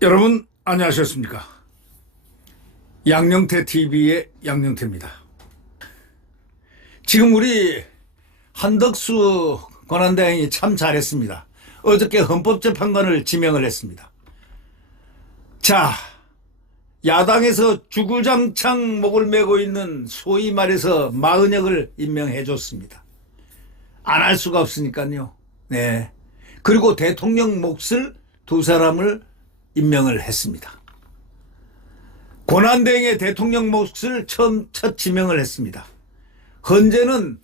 여러분 안녕하셨습니까? 양영태 TV의 양영태입니다. 지금 우리 한덕수 권한대행이 참 잘했습니다. 어저께 헌법재판관을 지명을 했습니다. 자, 야당에서 주구장창 목을 메고 있는 소위 말해서 마은혁을 임명해 줬습니다. 안 할 수가 없으니까요. 네. 그리고 대통령 몫을 두 사람을 임명을 했습니다. 권한대행의 대통령 몫을 첫 지명을 했습니다. 현재는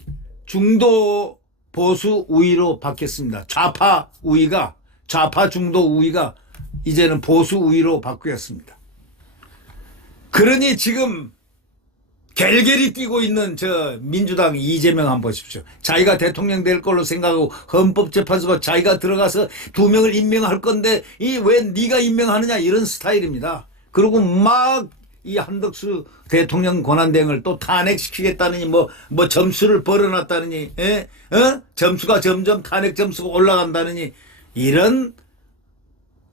중도 보수 우위로 바뀌었습니다. 좌파 중도 우위가 이제는 보수 우위로 바뀌었습니다. 그러니 지금 갤갤이 뛰고 있는 저 민주당 이재명 한번 보십시오. 자기가 대통령 될 걸로 생각하고 헌법재판소가 자기가 들어가서 두 명을 임명할 건데 이 왜 네가 임명하느냐 이런 스타일입니다. 그리고 막 이 한덕수 대통령 권한대행을 또 탄핵시키겠다느니 뭐 점수를 벌어놨다느니 점수가 점점 탄핵 점수가 올라간다느니 이런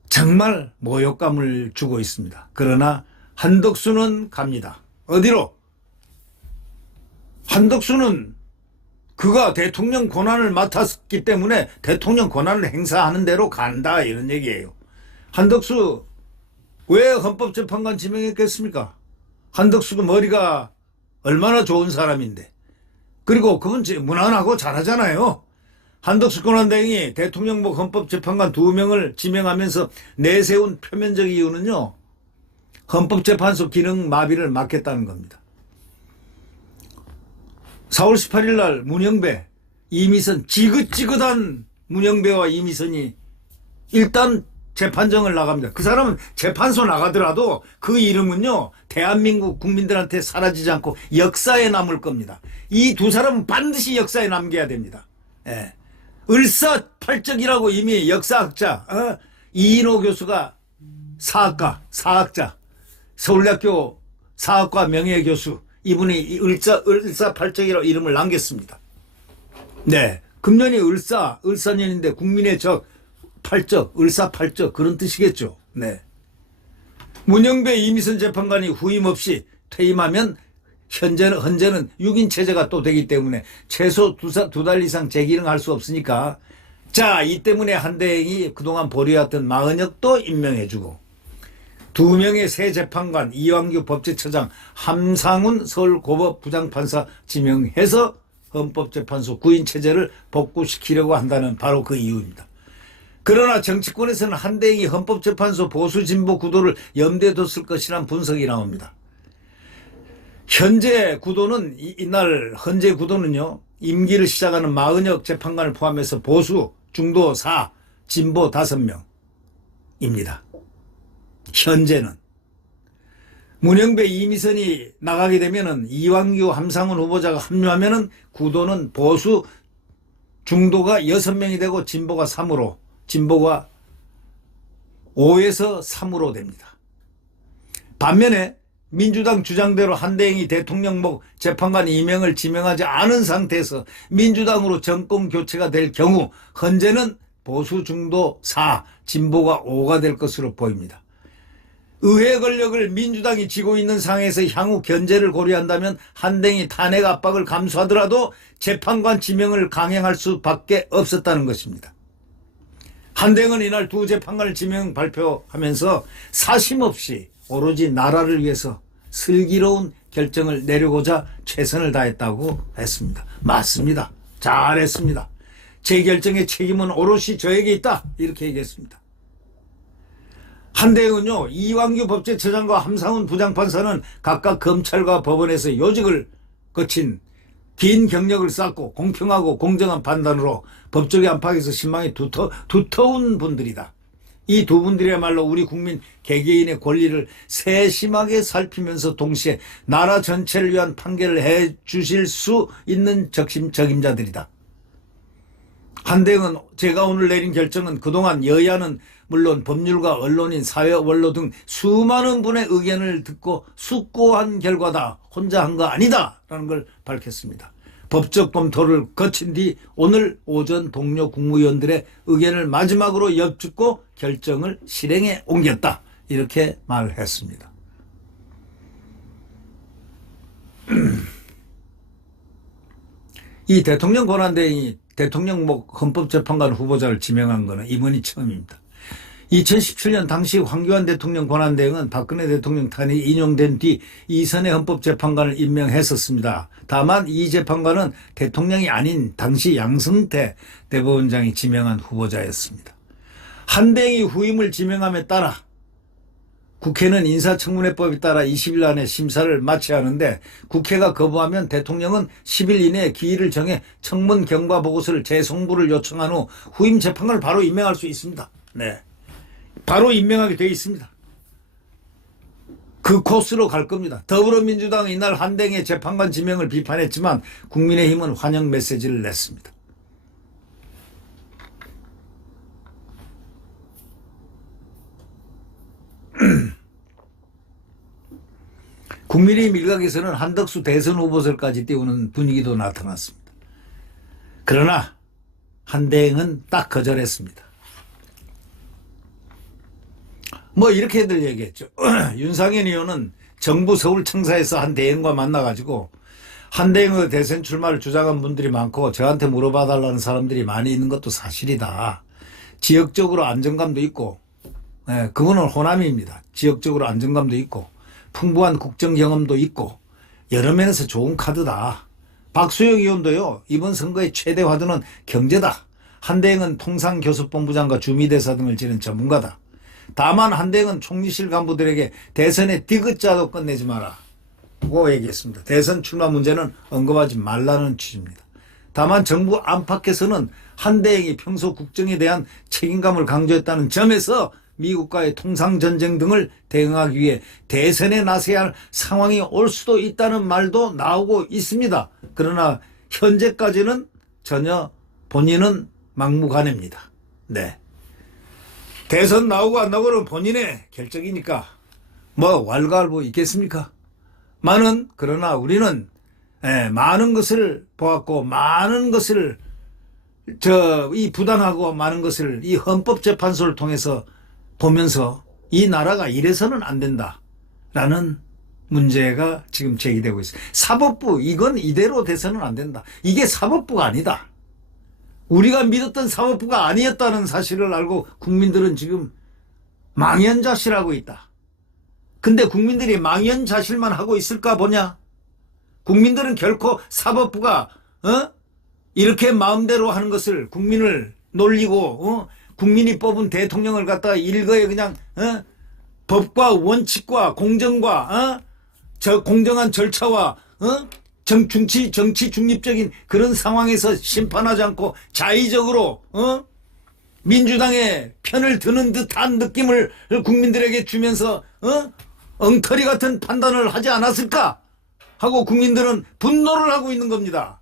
정말 모욕감을 주고 있습니다. 그러나 한덕수는 갑니다. 어디로? 한덕수는 그가 대통령 권한을 맡았기 때문에 대통령 권한을 행사하는 대로 간다 이런 얘기예요. 한덕수 왜 헌법재판관 지명했겠습니까? 한덕수가 머리가 얼마나 좋은 사람인데. 그리고 그건 무난하고 잘하잖아요. 한덕수 권한대행이 대통령복 헌법재판관 2명을 지명하면서 내세운 표면적 이유는요. 헌법재판소 기능 마비를 막겠다는 겁니다. 4월 18일 날 문영배, 이미선, 지긋지긋한 문영배와 이미선이 일단 재판정을 나갑니다. 그 사람은 재판소 나가더라도 그 이름은요 대한민국 국민들한테 사라지지 않고 역사에 남을 겁니다. 이 두 사람은 반드시 역사에 남겨야 됩니다. 예. 을사팔적이라고 이미 역사학자 이인호 교수가 사학자 서울대학교 사학과 명예교수 이분이 을사팔적이라고 이름을 남겼습니다. 네, 금년이 을사년인데 국민의 적 팔적, 을사팔적 그런 뜻이겠죠. 네. 문영배 이미선 재판관이 후임 없이 퇴임하면 현재는 6인 체제가 또 되기 때문에 최소 두 달 이상 재기능할 수 없으니까 자, 이 때문에 한대행이 그동안 보류했던 마은혁도 임명해주고 2명의 새 재판관 이완규 법제처장 함상훈 서울고법 부장판사 지명해서 헌법재판소 9인 체제를 복구시키려고 한다는 바로 그 이유입니다. 그러나 정치권에서는 한대행이 헌법재판소 보수 진보 구도를 염두에 뒀을 것이라는 분석이 나옵니다. 현재 구도는 현재 구도는요. 임기를 시작하는 마은혁 재판관을 포함해서 보수, 중도 4, 진보 5명입니다. 현재는 문영배 이미선이 나가게 되면은 이완규 함상훈 후보자가 합류하면은 구도는 보수 중도가 6명이 되고 진보가 3으로 진보가 5에서 3으로 됩니다. 반면에 민주당 주장대로 한대행이 대통령복 재판관 임명을 지명하지 않은 상태에서 민주당으로 정권 교체가 될 경우 현재는 보수 중도 4, 진보가 5가 될 것으로 보입니다. 의회 권력을 민주당이 쥐고 있는 상황에서 향후 견제를 고려한다면 한대행이 탄핵 압박을 감수하더라도 재판관 지명을 강행할 수밖에 없었다는 것입니다. 한대행은 이날 두 재판관을 지명 발표하면서 사심없이 오로지 나라를 위해서 슬기로운 결정을 내리고자 최선을 다했다고 했습니다. 맞습니다. 잘했습니다. 제 결정의 책임은 오롯이 저에게 있다 이렇게 얘기했습니다. 한대행은요 이완규 법제처장과 함상훈 부장판사는 각각 검찰과 법원에서 요직을 거친 긴 경력을 쌓고 공평하고 공정한 판단으로 법조계 안팎에서 신망이 두터운 분들이다. 이 두 분들이야말로 우리 국민 개개인의 권리를 세심하게 살피면서 동시에 나라 전체를 위한 판결을 해 주실 수 있는 적임자들이다. 한대행은 제가 오늘 내린 결정은 그동안 여야는 물론 법률가, 언론인, 사회 원로 등 수많은 분의 의견을 듣고 숙고한 결과다. 혼자 한 거 아니다. 라는 걸 밝혔습니다. 법적 검토를 거친 뒤 오늘 오전 동료 국무위원들의 의견을 마지막으로 엿듣고 결정을 실행에 옮겼다. 이렇게 말했습니다. 이 대통령 권한대행이 대통령 헌법재판관 후보자를 지명한 것은 이번이 처음입니다. 2017년 당시 황교안 대통령 권한대행은 박근혜 대통령 탄핵이 인용된 뒤 이선의 헌법재판관을 임명했었습니다. 다만 이 재판관은 대통령이 아닌 당시 양승태 대법원장이 지명한 후보자였습니다. 한대행이 후임을 지명함에 따라 국회는 인사청문회법에 따라 20일 안에 심사를 마쳐야 하는데 국회가 거부하면 대통령은 10일 이내에 기일을 정해 청문 경과 보고서를 재송부를 요청한 후 후임 재판관을 바로 임명할 수 있습니다. 네, 바로 임명하게 되어 있습니다. 그 코스로 갈 겁니다. 더불어민주당은 이날 한대행의 재판관 지명을 비판했지만 국민의힘은 환영 메시지를 냈습니다. 국민의힘 일각에서는 한덕수 대선 후보설까지 띄우는 분위기도 나타났습니다. 그러나 한대행은 딱 거절했습니다. 뭐 이렇게들 얘기했죠. 윤상현 의원은 정부 서울청사에서 한대행과 만나가지고 한대행의 대선 출마를 주장한 분들이 많고 저한테 물어봐달라는 사람들이 많이 있는 것도 사실이다. 지역적으로 안정감도 있고, 그거는 호남입니다. 지역적으로 안정감도 있고 풍부한 국정 경험도 있고 여러 면에서 좋은 카드다. 박수영 의원도요. 이번 선거의 최대 화두는 경제다. 한대행은 통상교섭본부장과 주미대사 등을 지낸 전문가다. 다만 한대행은 총리실 간부들에게 대선의 디귿자도 끝내지 마라 고 얘기했습니다. 대선 출마 문제는 언급하지 말라는 취지입니다. 다만 정부 안팎에서는 한대행이 평소 국정에 대한 책임감을 강조했다는 점에서 미국과의 통상전쟁 등을 대응하기 위해 대선에 나서야 할 상황이 올 수도 있다는 말도 나오고 있습니다. 그러나 현재까지는 전혀 본인은 막무가내입니다. 네. 대선 나오고 안 나오고는 본인의 결정이니까 뭐 왈가왈부 있겠습니까? 그러나 우리는 많은 것을 보았고 많은 것을 이 부당하고 많은 것을 이 헌법재판소를 통해서 보면서 이 나라가 이래서는 안 된다라는 문제가 지금 제기되고 있어요. 사법부 이건 이대로 돼서는 안 된다. 이게 사법부가 아니다. 우리가 믿었던 사법부가 아니었다는 사실을 알고 국민들은 지금 망연자실하고 있다. 근데 국민들이 망연자실만 하고 있을까 보냐? 국민들은 결코 사법부가 이렇게 마음대로 하는 것을 국민을 놀리고 국민이 뽑은 대통령을 갖다가 일거에 그냥 법과 원칙과 공정과 공정한 절차와 정치 중립적인 그런 상황에서 심판하지 않고 자의적으로 민주당의 편을 드는 듯한 느낌을 국민들에게 주면서 엉터리 같은 판단을 하지 않았을까 하고 국민들은 분노를 하고 있는 겁니다.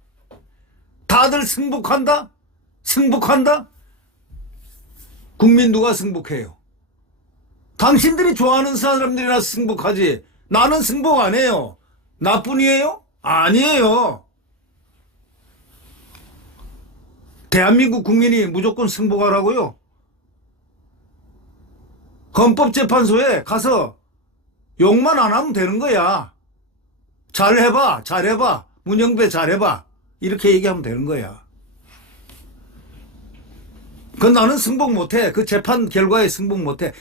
다들 승복한다? 국민 누가 승복해요? 당신들이 좋아하는 사람들이나 승복하지. 나는 승복 안 해요. 나뿐이에요? 아니에요. 대한민국 국민이 무조건 승복하라고요? 헌법재판소에 가서 욕만 안 하면 되는 거야. 잘해봐. 문영배 잘해봐. 이렇게 얘기하면 되는 거야. 나는 승복 못해. 그 재판 결과에 승복 못해.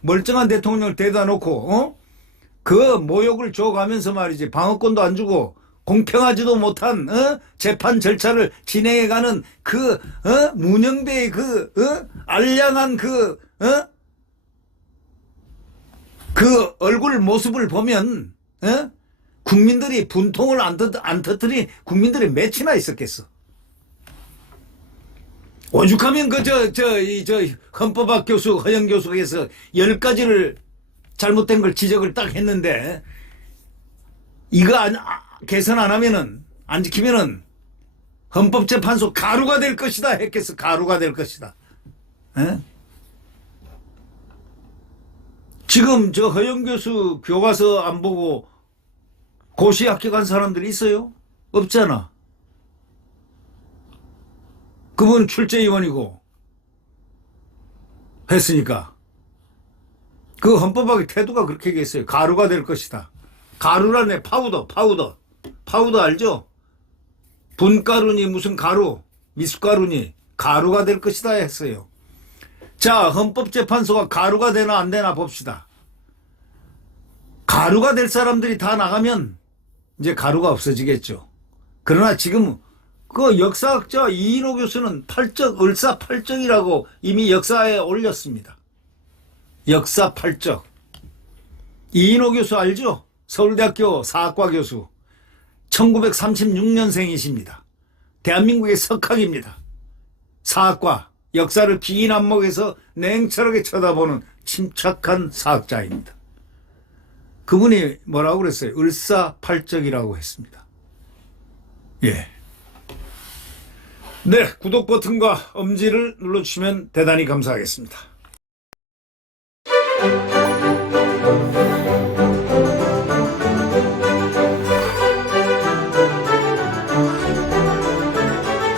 멀쩡한 대통령을 대다 놓고, 그 모욕을 줘가면서 말이지. 방어권도 안 주고, 공평하지도 못한, 재판 절차를 진행해가는 문영배의 알량한 그 얼굴 모습을 보면, 국민들이 분통을 안 터뜨린 국민들이 몇이나 있었겠어. 오죽하면 헌법학 교수, 허영 교수에서 10가지를 잘못된 걸 지적을 딱 했는데, 이거 개선 안 하면은, 안 지키면은, 헌법재판소 가루가 될 것이다 했겠어. 가루가 될 것이다. 지금 저 허영 교수 교과서 안 보고 고시 합격한 사람들이 있어요? 없잖아. 그분 출제위원이고 했으니까. 그 헌법학의 태도가 그렇게 얘기했어요. 가루가 될 것이다. 가루라네. 파우더 알죠? 분가루니 무슨 가루, 미숫가루니 가루가 될 것이다 했어요. 자, 헌법재판소가 가루가 되나 안 되나 봅시다. 가루가 될 사람들이 다 나가면 이제 가루가 없어지겠죠. 그러나 지금 그 역사학자 이인호 교수는 을사팔적이라고 이미 역사에 올렸습니다. 역사팔적. 이인호 교수 알죠? 서울대학교 사학과 교수. 1936년생이십니다. 대한민국의 석학입니다. 사학과, 역사를 긴 안목에서 냉철하게 쳐다보는 침착한 사학자입니다. 그분이 뭐라고 그랬어요? 을사팔적이라고 했습니다. 예. 네, 구독 버튼과 엄지를 눌러주시면 대단히 감사하겠습니다.